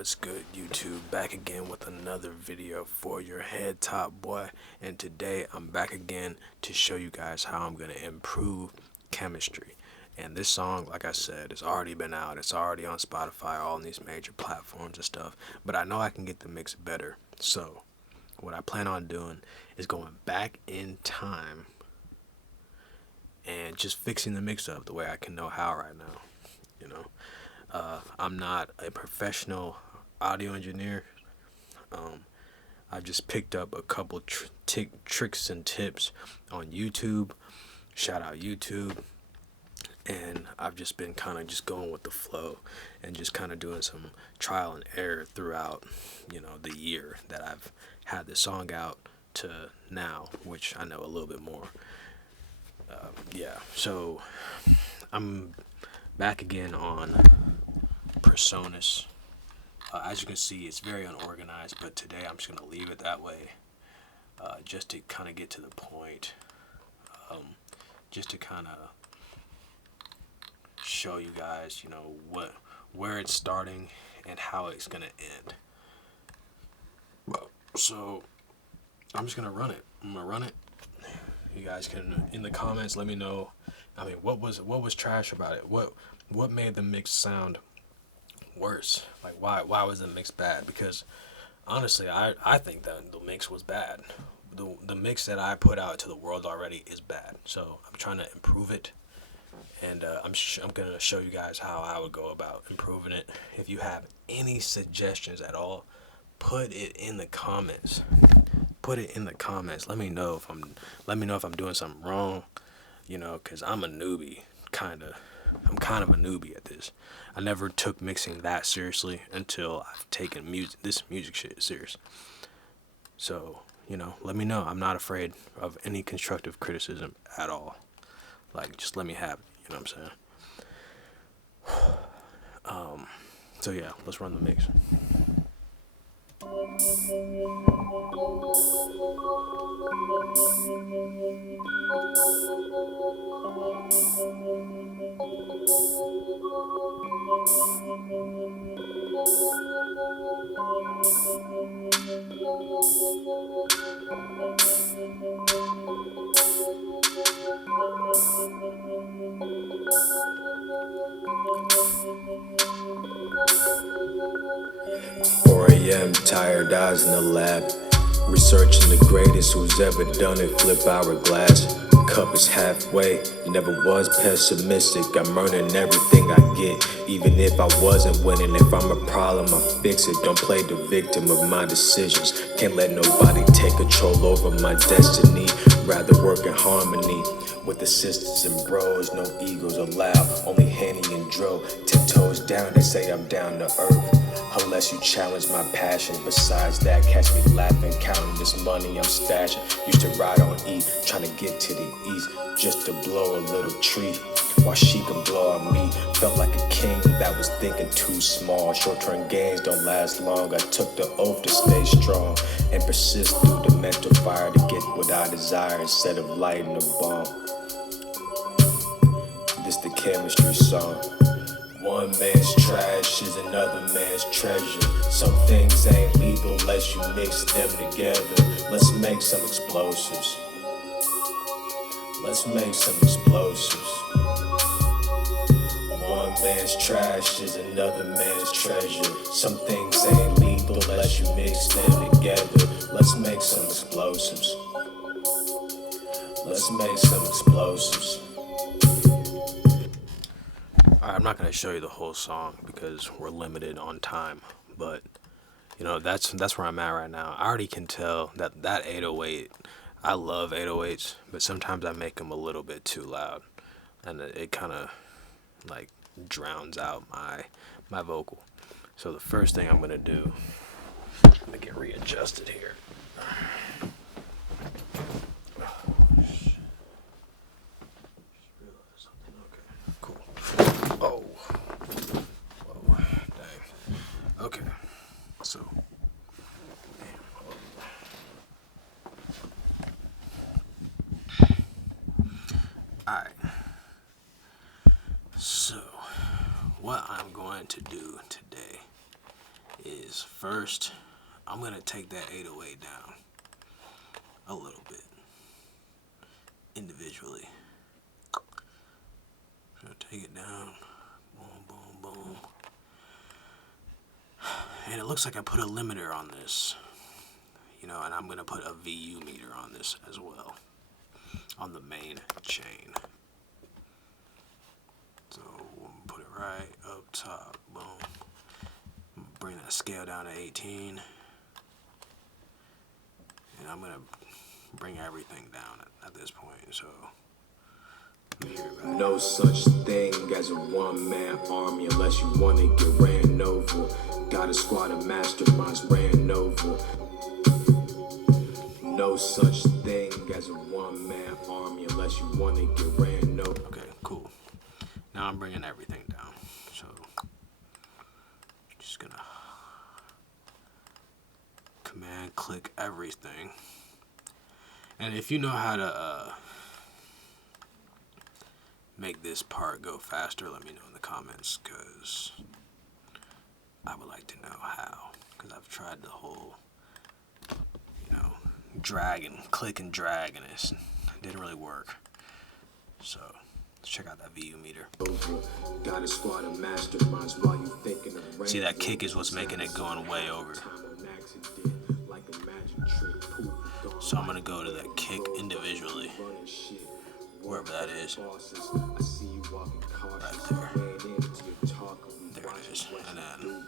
What's good, YouTube? Back again with another video for your head top boy, and today I'm back again to show you guys how I'm gonna improve chemistry. And this song, like I said, it's already been out, it's already on Spotify, all on these major platforms and stuff, but I know I can get the mix better. So what I plan on doing is going back in time and just fixing the mix up the way I can know how right now. I'm not a professional audio engineer. I've just picked up a couple tricks and tips on YouTube. Shout out YouTube. And I've just been kind of just going with the flow and just kind of doing some trial and error throughout, the year that I've had this song out to now, which I know a little bit more. So I'm back again on personas. As you can see, it's very unorganized, but today I'm just going to leave it that way, just to kind of get to the point, just to kind of show you guys, where it's starting and how it's going to end. So I'm just going to run it. I'm going to run it. You guys can, in the comments, let me know, what was trash about it? What made the mix sound worse? Like, why was the mix bad? Because honestly, I think that the mix was bad. The mix that I put out to the world already is bad, so I'm trying to improve it, and I'm gonna show you guys how I would go about improving it. If you have any suggestions at all, put it in the comments. Let me know if I'm doing something wrong, because I'm a newbie, I'm kind of a newbie at this. I never took mixing that seriously until I've taken this music shit serious. So, let me know. I'm not afraid of any constructive criticism at all. Like, just let me have it, you know what I'm saying? So yeah, let's run the mix. 4 a.m. tired eyes in the lab, researching the greatest who's ever done it. Flip hourglass, cup is halfway. Never was pessimistic. I'm earning everything I get, even if I wasn't winning. If I'm a problem, I fix it. Don't play the victim of my decisions. Can't let nobody take control over my destiny. Rather work in harmony with assistants and bros. No egos allowed, only Henny and Dro. 10 toes down, they say I'm down to earth, unless you challenge my passion. Besides that, catch me laughing, counting this money I'm stashing. Used to ride on E, trying to get to the east, just to blow a little tree, while she can blow on me. Felt like a king that was thinking too small. Short-term gains don't last long. I took the oath to stay strong and persist through the mental fire to get what I desire instead of lighting a bomb. This the chemistry song. One man's trash is another man's treasure. Some things ain't lethal unless you mix them together. Let's make some explosives. Let's make some explosives. One man's trash is another man's treasure. Some things ain't lethal unless you mix them together. Let's make some explosives. Let's make some explosives. Alright, I'm not going to show you the whole song because we're limited on time, but that's where I'm at right now. I already can tell that 808, I love 808s, but sometimes I make them a little bit too loud, and it kind of like drowns out my vocal. So the first thing I'm going to do, I'm going to get readjusted here. Oh, whoa, dang. Okay, so, alright, so what I'm going to do today is first, I'm going to take that 808 down a little bit individually. I'm going to take it down. Boom, boom, boom. And it looks like I put a limiter on this, you know, and I'm going to put a VU meter on this as well, on the main chain. So we'll put it right up top, boom. Bring that scale down to 18. And I'm going to bring everything down at this point, so let me hear it back. No such thing as a one-man army unless you want to get ran over. Got a squad of masterminds ran over. No such thing as a one-man army unless you want to get ran over. Okay, cool. Now I'm bringing everything down. So just gonna command click everything. And if you know how to make this part go faster, let me know in the comments, because I would like to know how, because I've tried the whole, you know, drag and click and drag, and it didn't really work. So let's check out that VU meter. Got a squad of masterminds while you thinking of See, that kick is what's making it going way over. So I'm gonna go to that kick individually, wherever that is. Right there. There it is. And then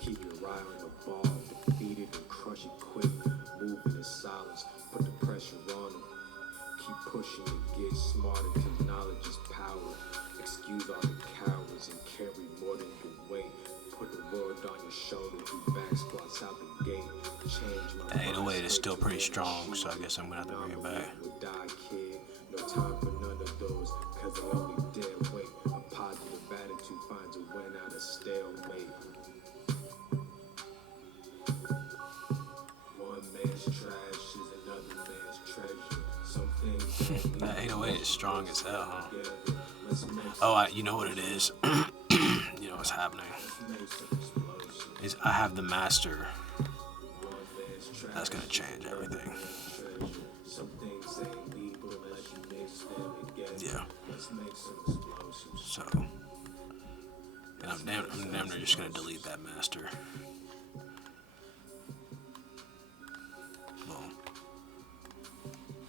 keep your eye on the ball, defeat it and crush it quick. Move in silence, put the pressure on them. Keep pushing and get smarter, cause knowledge is power. Excuse all the cowards and carry more than you weight. Put the world on your shoulder, do back squats out the gate. Change my that 808 is still pretty strong, so I guess I'm gonna have to bring it back. No time for none of those, cause they only dead weight. A positive attitude finds a win out of stalemate. One man's trash is another man's treasure. Some things That 808 is strong as hell, huh? Oh, you know what it is? You know what's happening? Is I have the master. That's gonna change everything. Yeah. So, and I'm damn near just gonna delete that master. Boom.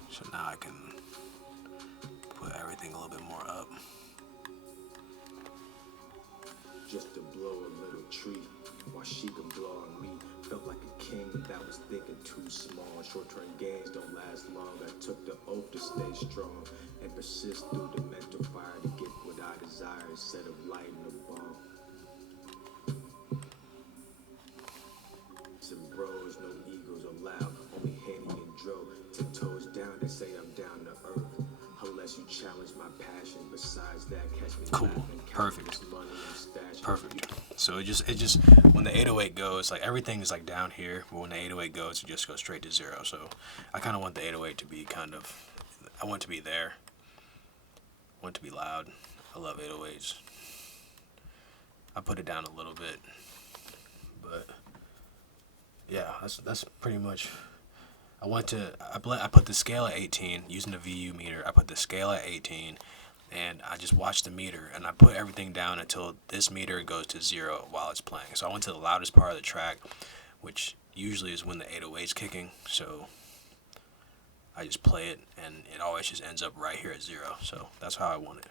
So now I can put everything a little bit more up. Just to blow a little tree while she can blow on me. Felt like a king that was thinking too small. Short-term gains don't last long. I took the oath to stay strong and persist through the mental fire to get what I desire instead of lighting a bomb. Some bros, no egos allowed, only Henny and Dro. 10 toes down, they say I'm down to earth. Unless you challenge my passion, besides that, catch me Cool. laughing, Perfect. money and stash. Perfect. So it just when the 808 goes, like everything is like down here, but when the 808 goes, it just goes straight to 0. So I kind of want the 808 to be I want it to be there. I want it to be loud. I love 808s. I put it down a little bit, but yeah, that's pretty much. I put the scale at 18 using the VU meter. I put the scale at 18. And I just watched the meter, and I put everything down until this meter goes to 0 while it's playing. So I went to the loudest part of the track, which usually is when the 808's kicking. So I just play it, and it always just ends up right here at 0. So that's how I want it.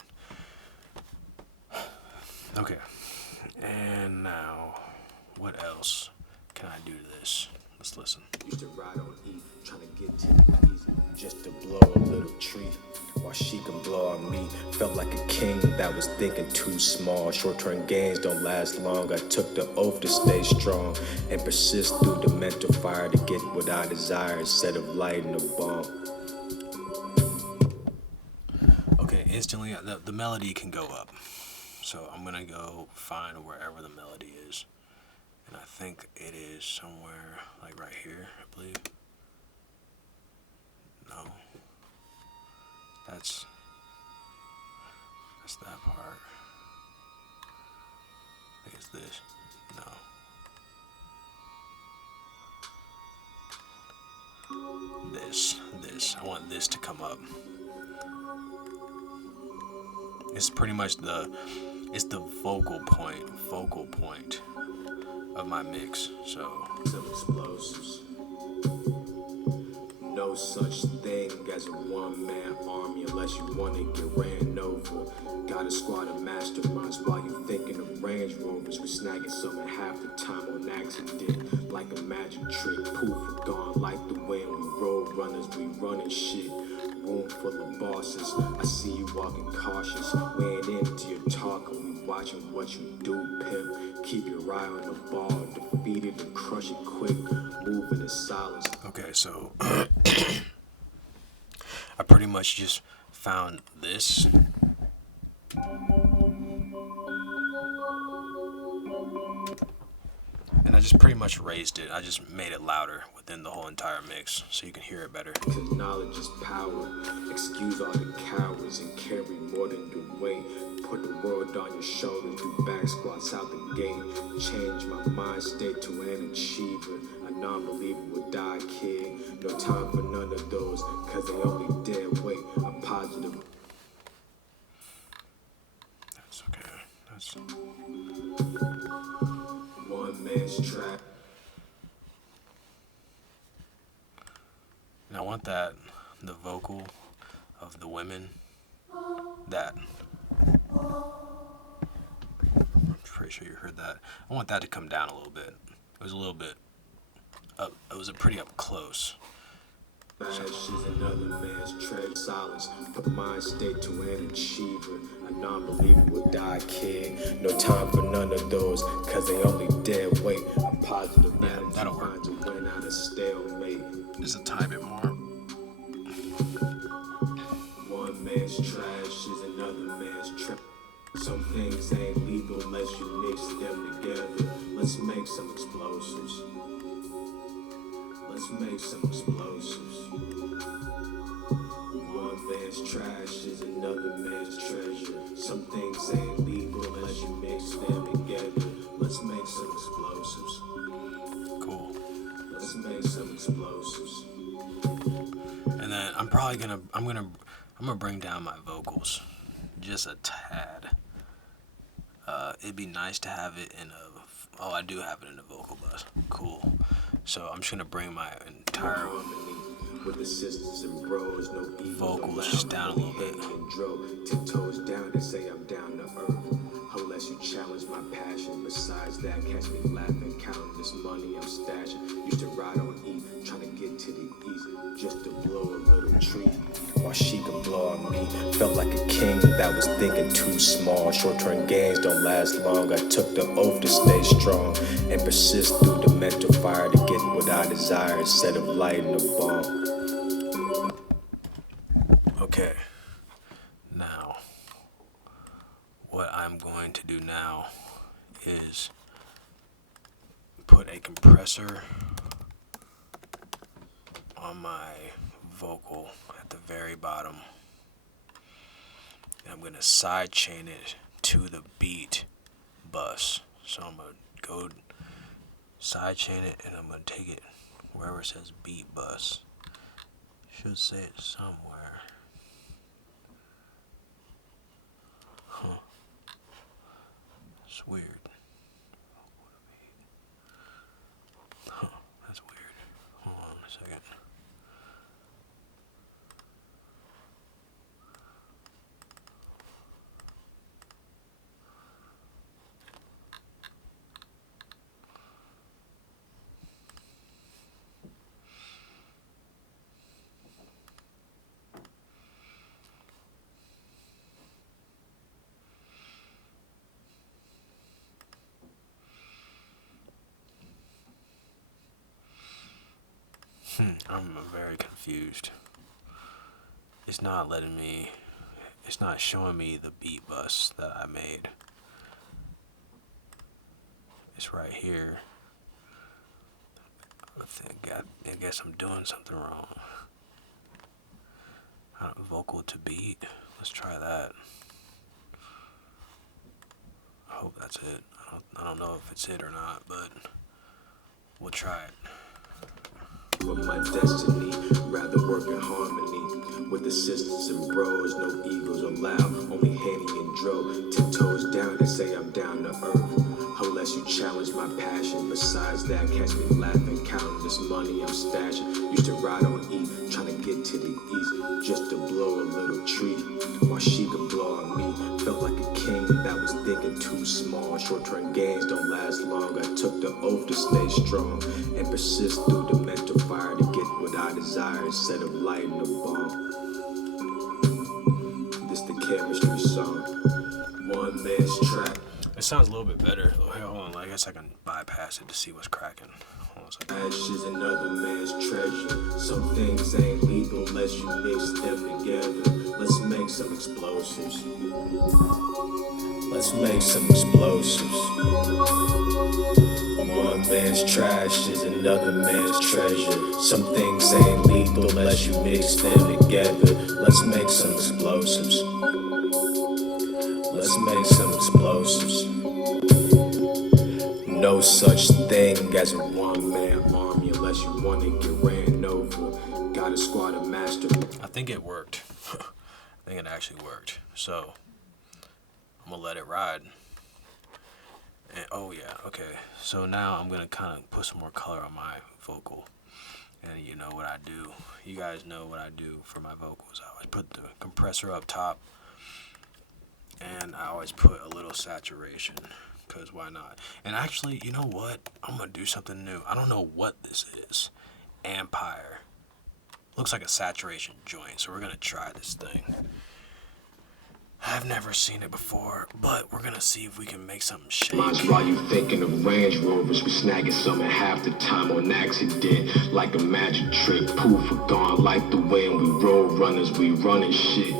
Okay. And now, what else can I do to this? Let's listen. Used to ride on E, trying to get to the easy, just to blow a little tree while she can blow on me. Felt like a king that was thinking too small. Short-term gains don't last long. I took the oath to stay strong and persist through the mental fire to get what I desire instead of lighting a bomb. Okay, instantly the melody can go up. So I'm gonna go find wherever the melody is. And I think it is somewhere like right here, I believe. No. That's that part. I think it's this. No. this. I want this to come up. It's pretty much it's the focal point of my mix. So Some explosives. No such thing as a one-man army unless you wanna get ran over. Got a squad of masterminds while you thinking of Range Rovers. We snagging something half the time on accident, like a magic trick. Poof, we're gone like the wind. We road runners, we running shit. Room full of bosses. I see you walking cautious. We ain't into your talk, we watching what you do, pimp. Keep your eye on the ball, defeat it and crush it quick. Moving in silence. okay, so I pretty much just found this. And I just pretty much raised it. I just made it louder within the whole entire mix so you can hear it better. Cause knowledge is power. Excuse all the cowards and carry more than your weight. Put the world on your shoulders, do back squats out the gate. Change my mind state to an achiever. A non-believer will die, kid. No time for none of those, cause they only dead weight. A positive. That's okay. That's One man's trap. and I want the vocal of the women, that. I'm pretty sure you heard that. I want that to come down a little bit. It was a little bit up. It was a pretty up close. She's another man's treasure. Silence, put mind state to an achiever. A non-believer will die, kid. No time for none of those, cause they only dead weight. A positive attitude that'll work. finds a win out of stalemate. Just a tiny bit more. One man's trash is another man's trap. Some things ain't legal unless you mix them together. Let's make some explosives. Let's make some explosives. One man's trash is another man's treasure. Some things ain't legal unless you mix them together. Let's make some explosives. Cool. Let's make some explosives. And then I'm gonna bring down my vocals just a tad. It'd be nice to have it in a. Oh, I do have it in a vocal bus. Cool. So I'm just gonna bring my entire Harmony with the sisters and bros, no ego, vocals just down a little bit. and dro, 10 toes down and say I'm down to earth. Unless you challenge my passion. Besides that, catch me laughing, counting this money I'm stashing. Used to ride on E, trying to get to the east, just to blow a little tree. While she could blow on me, felt like a king that was thinking too small. Short-term gains don't last long. I took the oath to stay strong and persist through the mental fire to get what I desire instead of lighting a bomb. Okay. Now, what I'm going to do now is put a compressor on my vocal at the very bottom. And I'm going to side chain it to the beat bus. So I'm going to go side chain it and I'm going to take it wherever it says beat bus. Should say it somewhere. Huh. It's weird. Huh. That's weird. Hold on a second. I'm very confused. It's not letting me, it's not showing me the beat bus that I made. It's right here. I guess I'm doing something wrong. Vocal to beat. Let's try that. I hope that's it. I don't know if it's it or not, but we'll try it. with my destiny. Rather work in harmony with assistants and bros. No egos allowed, only Henny and Dro. 10 toes down, they say I'm down to earth. Unless you challenge my passion. Besides that, catch me laughing, counting this money I'm stashing. Used to ride on E, trying to get to the east, just to blow a little tree, while she could blow on me. Felt like a king that was thinking too small. Short-term gains don't last long. I took the oath to stay strong and persist through the mental fire to get what I desire instead of lighting a bomb. This the chemistry song. One man's track. It sounds a little bit better. Oh, hey, hold on. I guess I can bypass it to see what's cracking. Hold on a second. Ash is another man's treasure. Some things ain't legal unless you mix them together. Let's make some explosives. Let's make some explosives. One man's trash is another man's treasure. Some things ain't legal unless you mix them together. Let's make some explosives. Let's make some explosives. No such thing as a one-man army unless you want to get ran over. Got a squad of master. I think it worked. I think it actually worked. So I'm gonna let it ride. And oh yeah, okay. So now I'm gonna kind of put some more color on my vocal. And you know what I do. You guys know what I do for my vocals. I always put the compressor up top. And I always put a little saturation, because why not? And actually, you know what? I'm going to do something new. I don't know what this is. Empire. Looks like a saturation joint, so we're going to try this thing. I've never seen it before, but we're going to see if we can make something shake. While you thinking of Range Rovers, we snagging some at half the time on accident. Like a magic trick, poof, we're gone like the wind. We road runners, we running shit.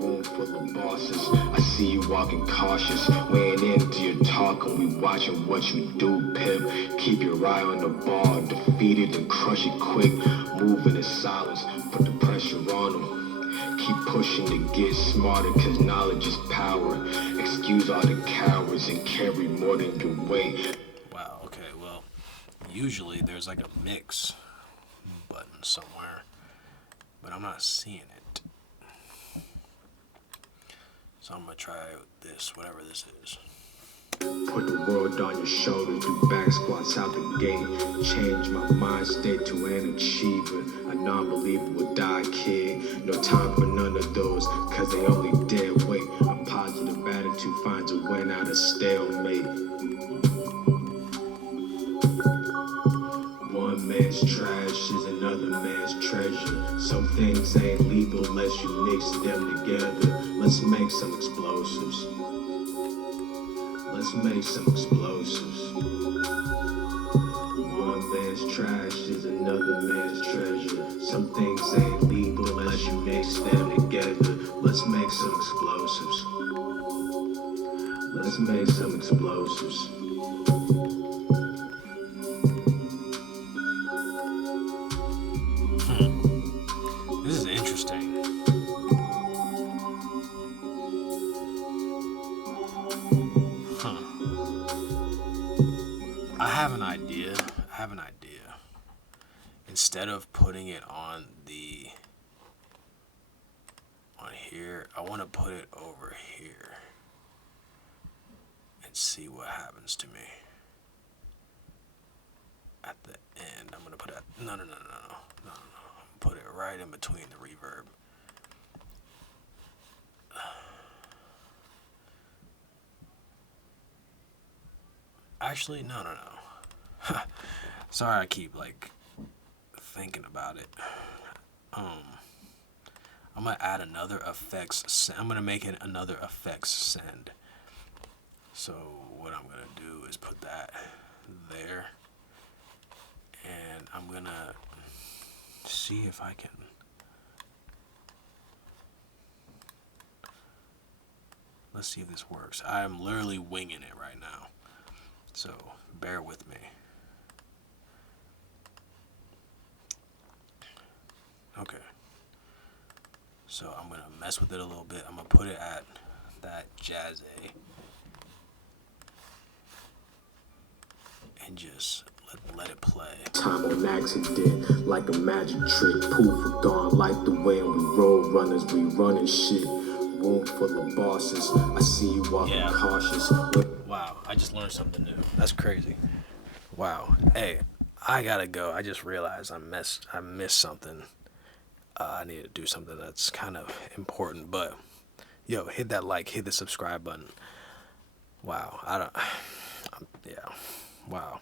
Room full of bosses, I see you walking cautious. We ain't into your talking, we watching what you do, pimp. Keep your eye on the ball, defeat it and crush it quick. Moving in silence, put the pressure on them. Keep pushing to get smarter, cause knowledge is power. Excuse all the cowards and carry more than your weight. Wow, okay, well, usually there's like a mix button somewhere, but I'm not seeing it. So I'm gonna try this, whatever this is. Put the world on your shoulders, do back squats out the gate. Change my mind state to an achiever, a non-believer will die kid. No time for none of those, cause they only dead weight. A positive attitude finds a win out of stalemate. One man's trash is another man's treasure. Some things ain't legal unless you mix them together. Let's make some explosives. Let's make some explosives. One man's trash is another man's treasure. Some things ain't legal unless you mix them together. Let's make some explosives. Let's make some explosives. This is interesting. I have an idea. Instead of putting it on here, I want to put it over here and see what happens to me. At the end, I'm going to put it, no. Put it right in between the reverb. Actually, no. Sorry, I keep thinking about it. I'm gonna add another effects. I'm gonna make it another effects send. So what I'm gonna do is put that there, and I'm gonna see if I can. Let's see if this works. I am literally winging it right now, so bear with me. Okay. So I'm gonna mess with it a little bit. I'm gonna put it at that jazz A and just let it play. Time on accident, like a magic trick. Poof, we gone like the wind. We road runners, we running shit. Room full of bosses. I see you walking cautious. Wow, I just learned something new. That's crazy. Wow. Hey, I gotta go. I just realized I missed something. I need to do something that's kind of important. But yo, hit that like, hit the subscribe button. Wow. Yeah. Wow.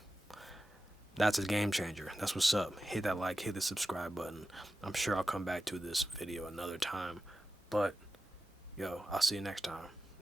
That's a game changer. That's what's up. Hit that like, hit the subscribe button. I'm sure I'll come back to this video another time. But yo, I'll see you next time.